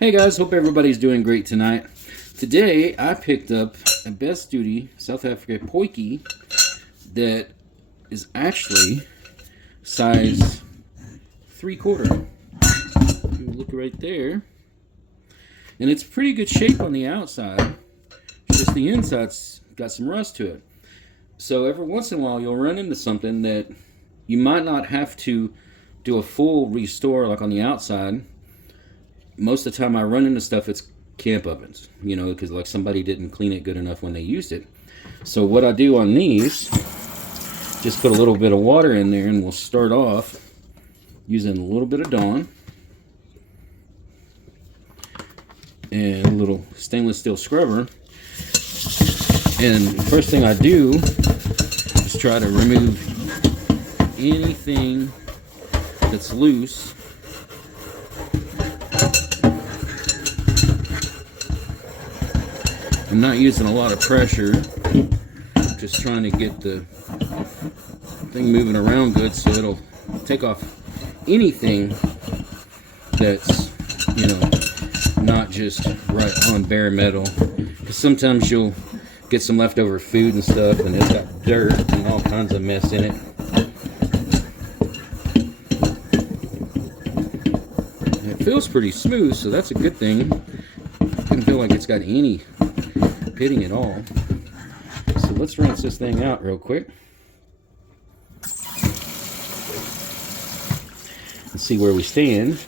Hey guys, hope everybody's doing great tonight. Today I picked up a Best Duty South African Potjie that is actually size 3/4. You look right there, and it's pretty good shape on the outside. Just the inside's got some rust to it. So every once in a while you'll run into something that you might not have to do a full restore like on the outside. Most of the time I run into stuff, it's camp ovens, because like somebody didn't clean it good enough when they used it. So what I do on these, just put a little bit of water in there, and we'll start off using a little bit of Dawn and a little stainless steel scrubber. And the first thing I do is try to remove anything that's loose. I'm not using a lot of pressure, just trying to get the thing moving around good so it'll take off anything that's, not just right on bare metal. Because sometimes you'll get some leftover food and stuff and it's got dirt and all kinds of mess in it. And it feels pretty smooth, so that's a good thing. It doesn't feel like it's got any pitting at all. So let's rinse this thing out real quick and see where we stand.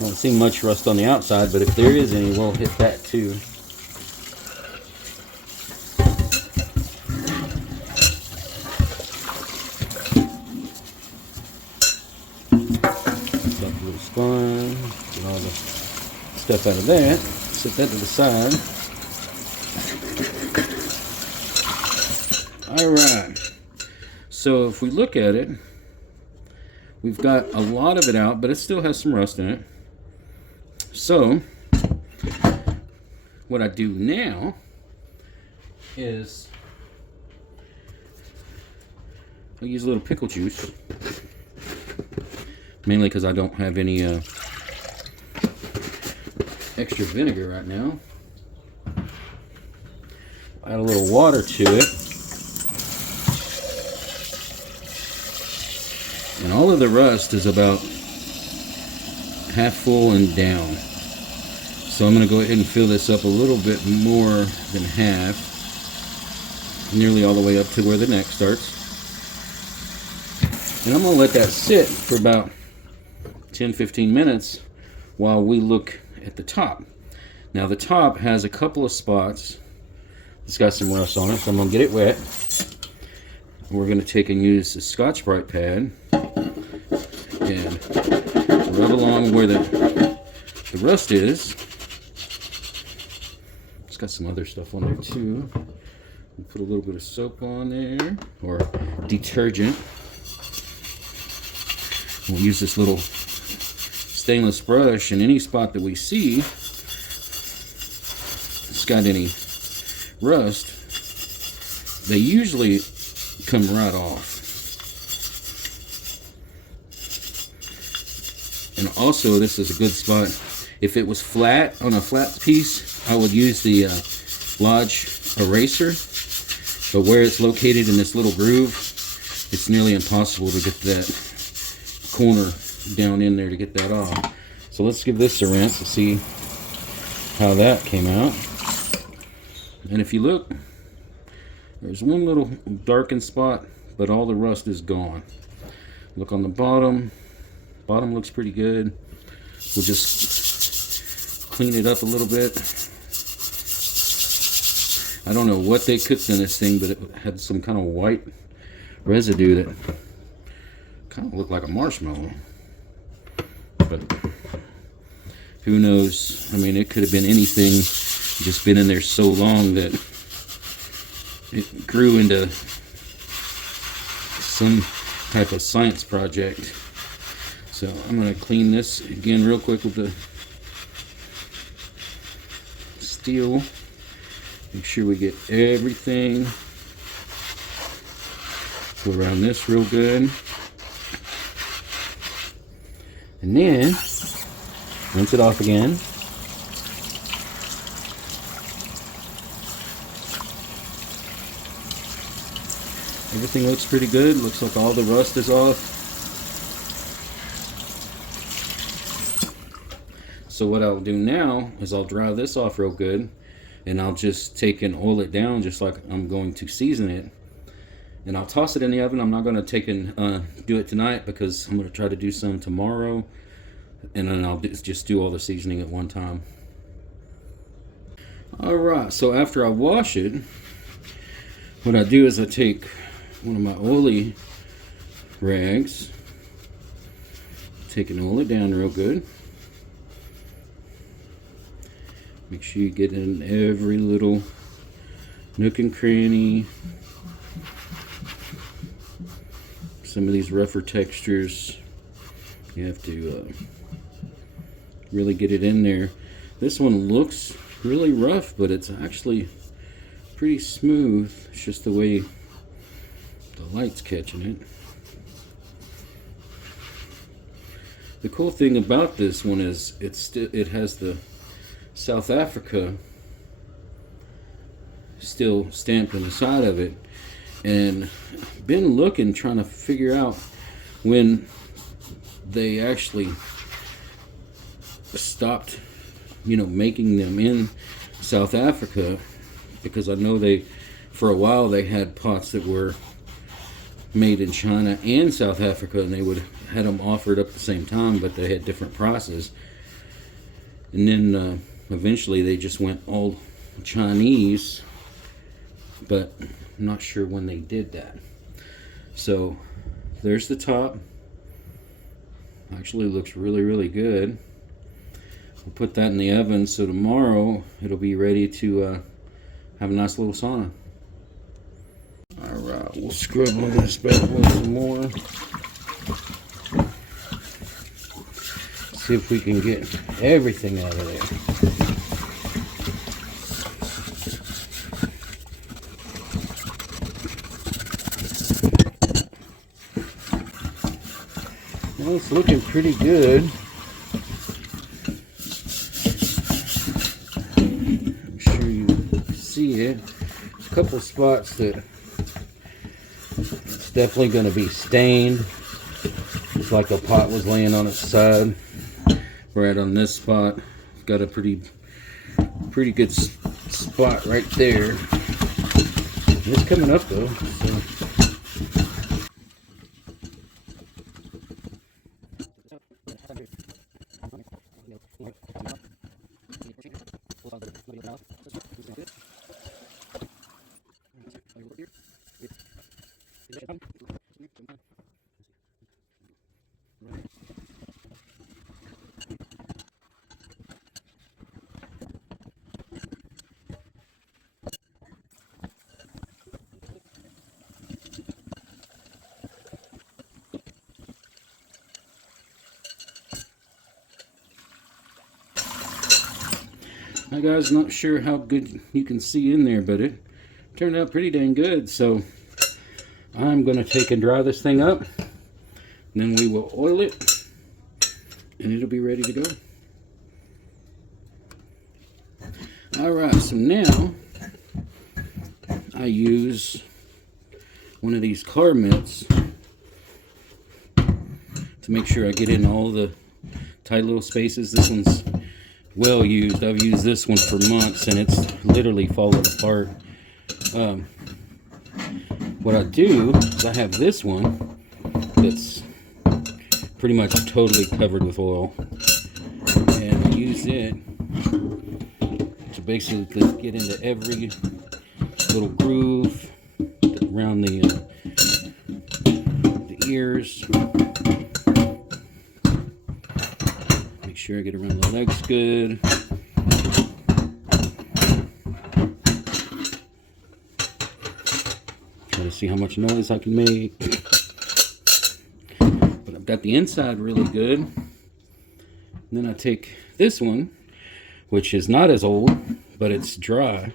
I don't see much rust on the outside, but if there is any, we'll hit that too. Spine, get all the stuff out of that, set that to the side. Alright, so if we look at it, we've got a lot of it out, but it still has some rust in it. So what I do now is I use a little pickle juice. Mainly because I don't have any extra vinegar right now. Add a little water to it. And all of the rust is about half full and down. So I'm going to go ahead and fill this up a little bit more than half. Nearly all the way up to where the neck starts. And I'm going to let that sit for about 10-15 minutes while we look at the top. Now the top has a couple of spots. It's got some rust on it, so I'm going to get it wet. We're going to take and use the Scotch-Brite pad and rub along where the rust is. It's got some other stuff on there too. We'll put a little bit of soap on there, or detergent. We'll use this little stainless brush, and any spot that we see that's got any rust, they usually come right off. And also, this is a good spot. If it was flat, on a flat piece, I would use the Lodge eraser. But where it's located in this little groove, it's nearly impossible to get that corner down in there to get that off. So let's give this a rinse to see how that came out. And if you look, there's one little darkened spot, but all the rust is gone. Look on the bottom. Bottom looks pretty good. We'll just clean it up a little bit. I don't know what they cooked in this thing, but it had some kind of white residue that kind of looked like a marshmallow. But who knows? I mean, it could have been anything, just been in there so long that it grew into some type of science project. So I'm going to clean this again real quick with the steel. Make sure we get everything Go around this real good. And then rinse it off again. Everything looks pretty good. Looks like all the rust is off. So what I'll do now is I'll dry this off real good, and I'll just take and oil it down just like I'm going to season it. And I'll toss it in the oven. I'm not going to take and do it tonight because I'm going to try to do some tomorrow. And then I'll just do all the seasoning at one time. Alright, so after I wash it, what I do is I take one of my oily rags, take and oil it down real good. Make sure you get in every little nook and cranny. Some of these rougher textures, you have to really get it in there. This one looks really rough, but it's actually pretty smooth. It's just the way the light's catching it. The cool thing about this one is it has the South Africa still stamped on the side of it. And been looking, trying to figure out when they actually stopped, making them in South Africa, because I know for a while they had pots that were made in China and South Africa, and they would had them offered up at the same time, but they had different prices. And then eventually they just went all Chinese, but I'm not sure when they did that. So there's the top. Actually looks really, really good. We'll put that in the oven so tomorrow it'll be ready to have a nice little sauna. Alright, we'll scrub on this bad boy some more. See if we can get everything out of there. Well, it's looking pretty good. I'm sure you see it. There's a couple spots that it's definitely going to be stained. It's like a pot was laying on its side. Right on this spot, got a pretty good spot right there. It's coming up though. So. Now guys, not sure how good you can see in there, but it turned out pretty dang good. So I'm going to take and dry this thing up, and then we will oil it, and it'll be ready to go. Alright, so now I use one of these car mitts to make sure I get in all the tight little spaces. This one's well used. I've used this one for months and it's literally falling apart. What I do is I have this one that's pretty much totally covered with oil, and I use it to basically get into every little groove around the ears. Make sure I get around the legs good. Try to see how much noise I can make. But I've got the inside really good. And then I take this one, which is not as old, but it's dry,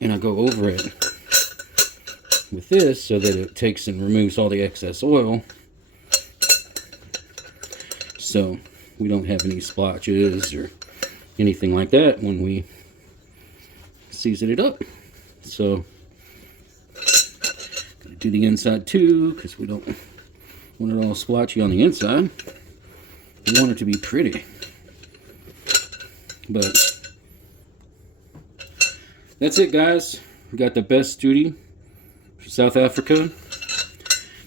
and I go over it with this so that it takes and removes all the excess oil, so we don't have any splotches or anything like that when we season it up. So gotta do the inside too, because we don't want it all splotchy on the inside. We want it to be pretty. But that's it, guys. We got the best duty for South Africa.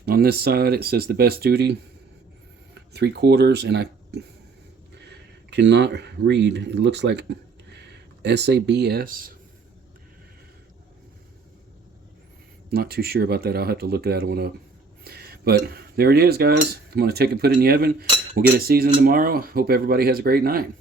On this side it says the best duty 3/4, and I cannot read. It looks like SABS. Not too sure about that. I'll have to look that one up. But there it is, guys. I'm going to take and put it in the oven. We'll get it seasoned tomorrow. Hope everybody has a great night.